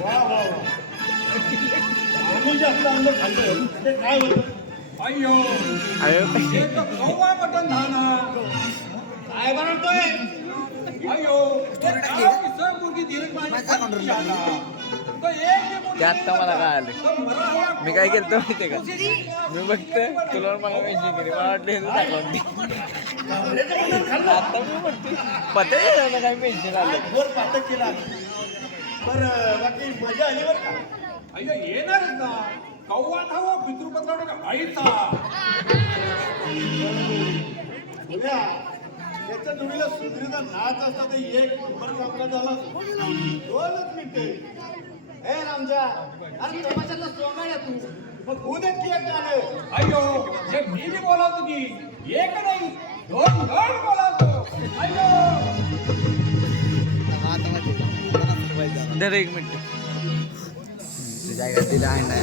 वा वा वा. आम्ही जास्त अंड खाल्लं ते काय होतं? अय्यो अयो हे तर कव्वा मटण झाला. काय बनवतोय? अय्यो ते गाव मिसळ मुर्गी धीरज पाणी झाला. तो एक बी मुर्गी ते आत्ता मला काय आलं. तो मला हवा. मी काय केलं माहितीये का मी बघतोय तुला मला मेन्शन केली मला वाटलं हे दाखवून दे. आता मी म्हणते पता आहे काय मेन्शन आलं. काय घोर पातक केला. बरं बाकी मजा आली बरं का? अय्यो येणारच ना. कव्वा खावा पितृपत्रावडे आईचा. उद्या त्याच्या जोडीला सुंदरीचा नाच असता तर एक नंबर कामला झाला. 2च मिनिटे. ए रामजा अरे तमाशाला सोंगाड्या तू मग उद्या केक गाणं. अय्यो हे मी बी बोलावतो की एक नाही 2 बोलावतो. अय्यो दर 1 मिनिट जायगा दिला आहे ना.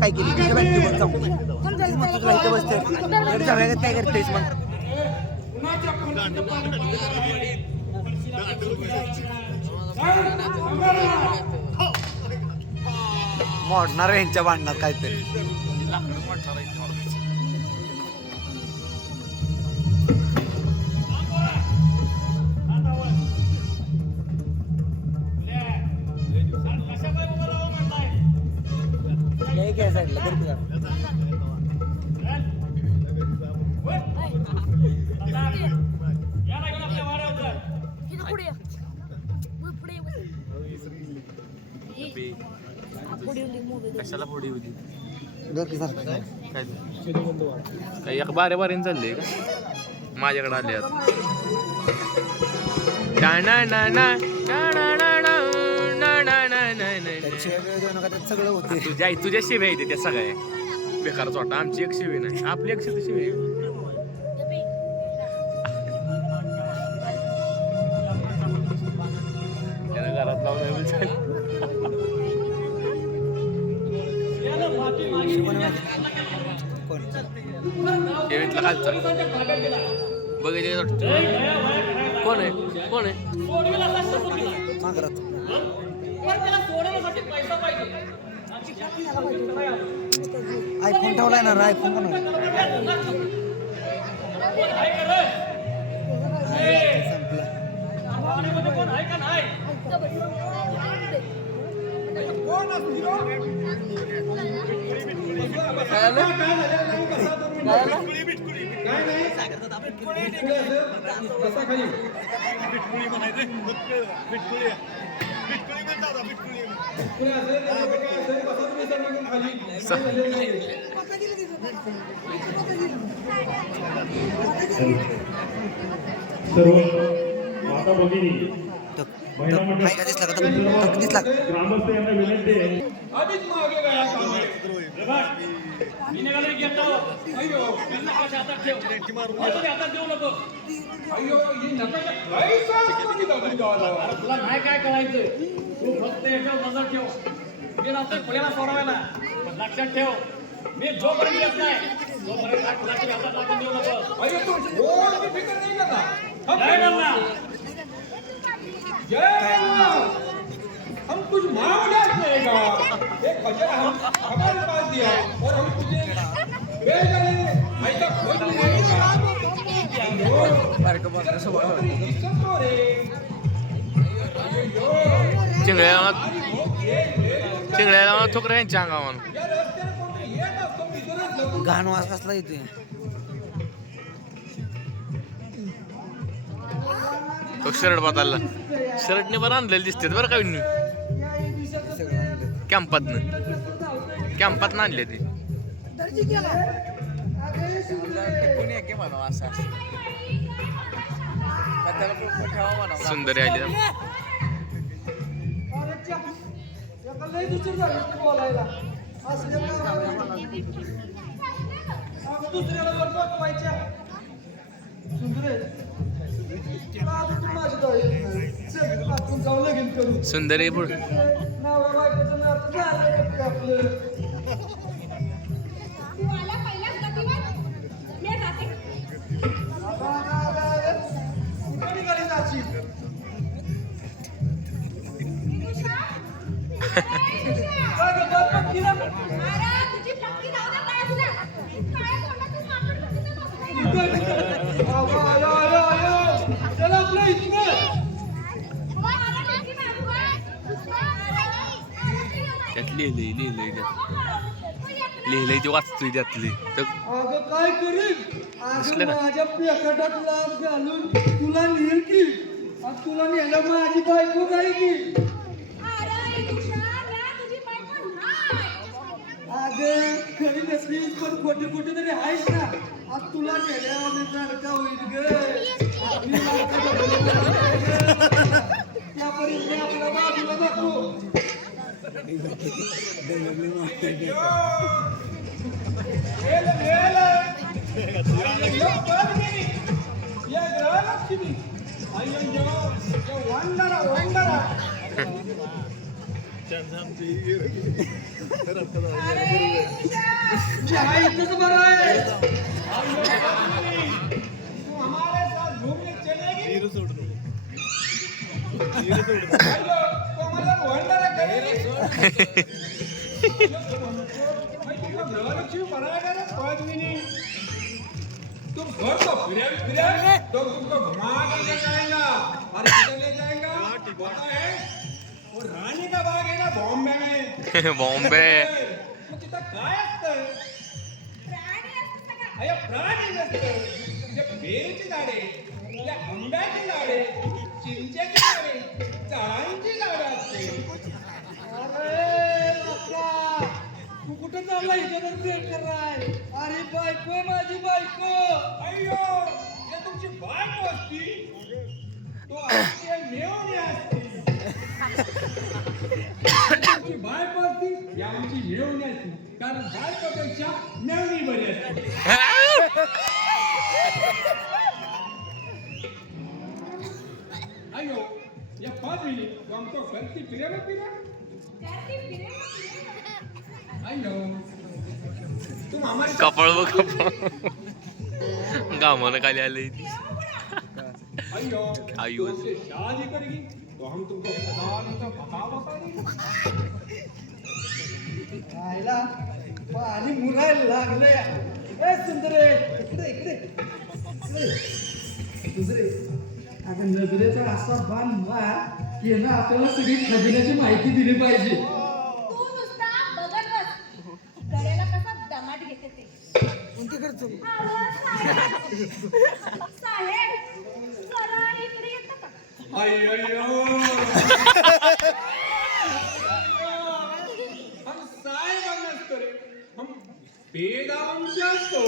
काय केली काय करतेस मग मोडणार यांच्या भांडणात काहीतरी कशाला फोडी होती काय एक बारे बारेन चालले का माझ्याकडे आले आता बघा त्यात सगळं होते. तुझ्या शिव्या येते त्या सगळ्या बेकारच वाटतं. आमची एक शिवी नाही, आपली एक शिवी आहे. त्याला घरात लावून ठेवीतला खालचा बघायचे कोण आहे कोण आहे माघारात आयफोन ठेवलाय ना आयफोन पण सर्व माता भगिनी महिला हाय का दिसला का दिसला ग्रामस्थ यांना विनंती आहे. आधीच मागे गया काम आहे. मी निघालो घेतो. अय्यो त्यांना कशा हातात ठेव. माझ्या हातात देऊ नको. अय्यो ही नकाशा पैसा कोणी दाखवला. तुला नाही काय करायचं. तू फक्त याच्यावर नजर ठेव. मी नंतर पुण्याला सोडवायला लक्षात ठेव. मी जोपर्यंत येत नाही तोपर्यंत लाठी हातात लागून देऊ नको. अय्यो तू कोण फिकर नाही करता. नाही करणार. हम कुछ मांग लेगा एक बच्चा हम हमारे पास दिया और हम तुझे भेज रहे ऐसा कुछ नहीं चिंगळ्याला थोकर यांच्या अंगावर घाण वास कसला येते. तो शर्ट बदलला शर्टने बरं आणलेलं दिसते बरं का कॅम्पातनं आणले ते सुंदर आली सुंदर आहे पुढे त्यात लिहिलंय ते वाचतोय त्यातले तर काय करीन दिसलं का? माझ्या पेकटात लाभ घालून तुला नेल की तुला नेलं माझी बायको काय की अगं खरी नसली पण खोटे खोटे तरी आहेस ना आज तुला नेल्यावर सारखा होईल ग त्यापर्यंत आपल्या बाजूला दाखवू हमारे साथ घूमने चलेगी तुम घर को फिर तो तुमको घुमा के ले जाएगा और किधर ले जाएगा पता है वो रानी का बाग है ना बॉम्बे में बॉम्बे तिथं काय असतं अय प्राणी नसतं जे बेलची झाडे या आंब्याची झाडे चिंचेची झाडे झाडांची झाडं असते अरे बाप्पा तू कुठं चालला इथे भेट कराय अरे बायको माझी बायको अय्यो हे तुमची बायको असती तो आमची मेवणी असती तुमची बायको असती ती मिळवणी असते कारण बायकोपेक्षा मिळवणी बरी असते अयो या 5 मिनिट तो आमचा घरची फिरायला फिरा अयो तुम हमारे कपाळ बघ कपाळ गामानं खाली आले अयो आयु तुमसे शादी करेगी तो हम तुमको बताएंगे खायला पाणी मुरायला लागले ए सुंदरे इकडे इकडे सुंदरे आता नजरेचा असा बाण मार की ना आपल्याला सगळी खजिन्याची माहिती दिली पाहिजे तू नुसता बघत बस कडेला कसा दमाट घेते ते कोणती करतो साहेब जरा इकडे येतं का अय्यो हम साहेब नसतो रे हम बेगावचे असतो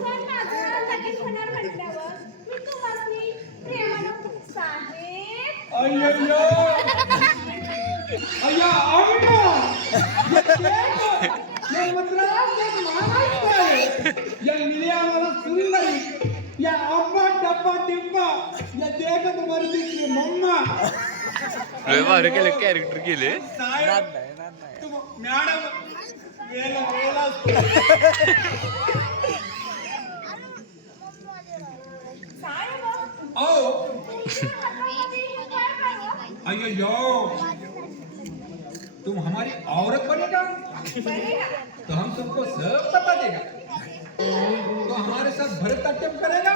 जर माझं लगेच होणार म्हटल्यावर मी तुम्हाला प्रेमानं साहेब अय्यो अय्या अम्मा ये मद्रास के मामा या मिलिया वाला सुन नहीं या अब्बा डब्बा डिब्बा या देखो तुम्हारी दिखली मम्मा लय भारी केले कॅरेक्टर केले साहेब तुम मॅडम वेला वेला साहेब ओ तुमच्या हातामध्ये हे काय पाहिजे अय्यो तुम हमारी औरत बनेगा बनेगा तो हम तुमको सब बता देगा तो हमारे साथ भरतनाट्यम करेगा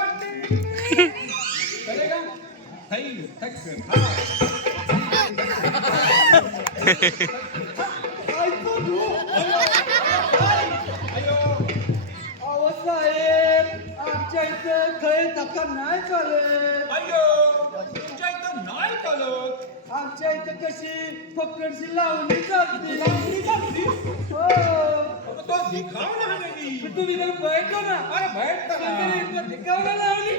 करेगा थई थक अहो साहेब आमच्या इथं खय धक्का नाही चालत अय्यो तुमच्या इथं नाही चालत आमच्या इथं कशी पकडशी लावणी चालते हो तो दिखाव ना नाही तुम्ही जरा बैठो ना अरे बैठ ना दिखावला लावणी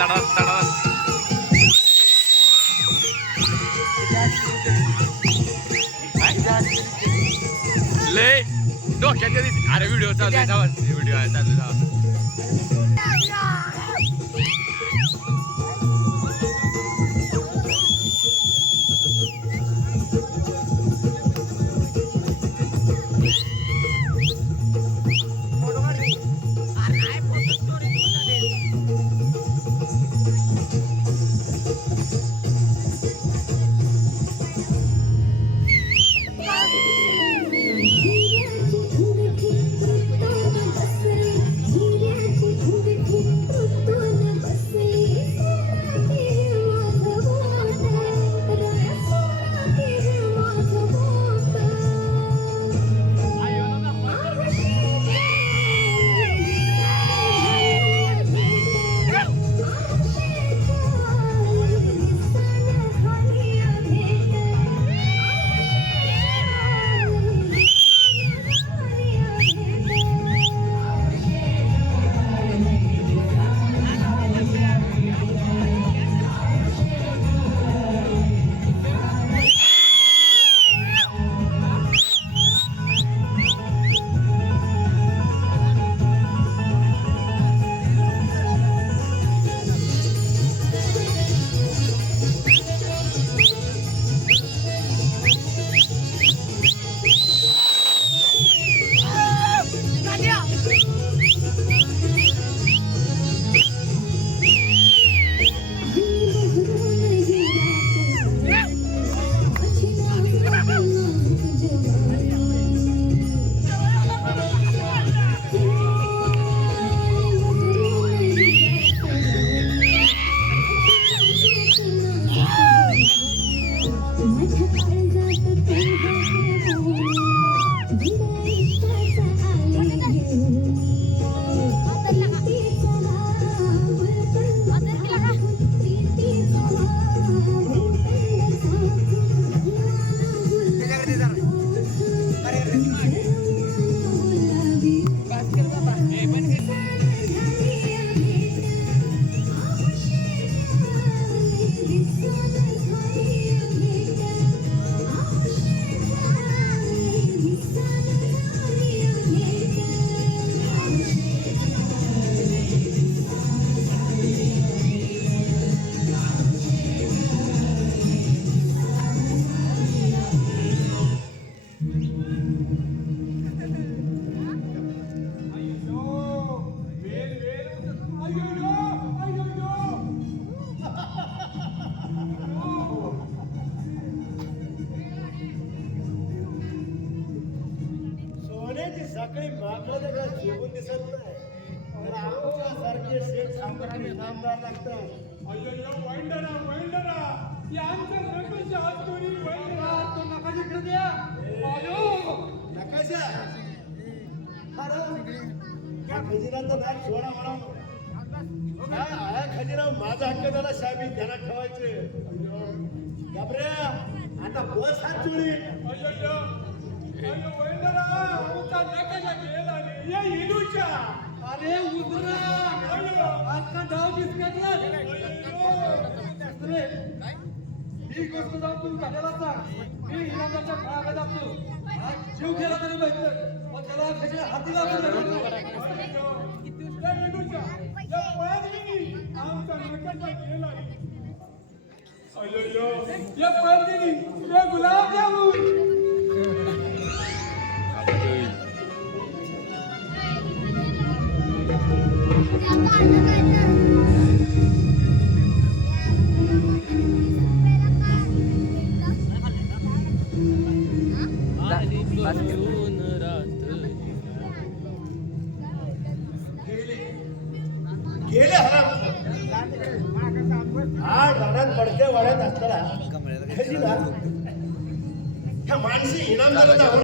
तडा तडा लय डोक्यात अरे व्हिडिओ चालू आहे व्हिडिओ आहे चालू आहे बसे काम इनामदार लागतं अय्यो वैंडरा यांचं नकश हातोरी वैंडरा तो नकाशा इकडे द्या अयो नकाशा अरे या खजिनाचं नाक सोडा म्हणा काय आया खजिना माझा हक्क त्याला शाबी ध्यानात ठेवायचे घाबऱ्या आता बस हात चोळी अय्यो वैंडरा आमचा नकाशा गेला रे या हिंदूच्या अरे उतरा अय्यो आजचा डाव बिस्कटला रे ही गोष्ट जाऊन तू झालेला सांग मी इनामदारच्या भागात जातो आज जीव गेला तरी माहिती मग त्याला त्याच्या हाती लागून आमचा नकाशा गेला अय्यो या पळदिनी या गुलाब जामुन गेले हराम आड रानात पडके वाड्यात असताना खजिना ह्या माणसी इनामदाराचा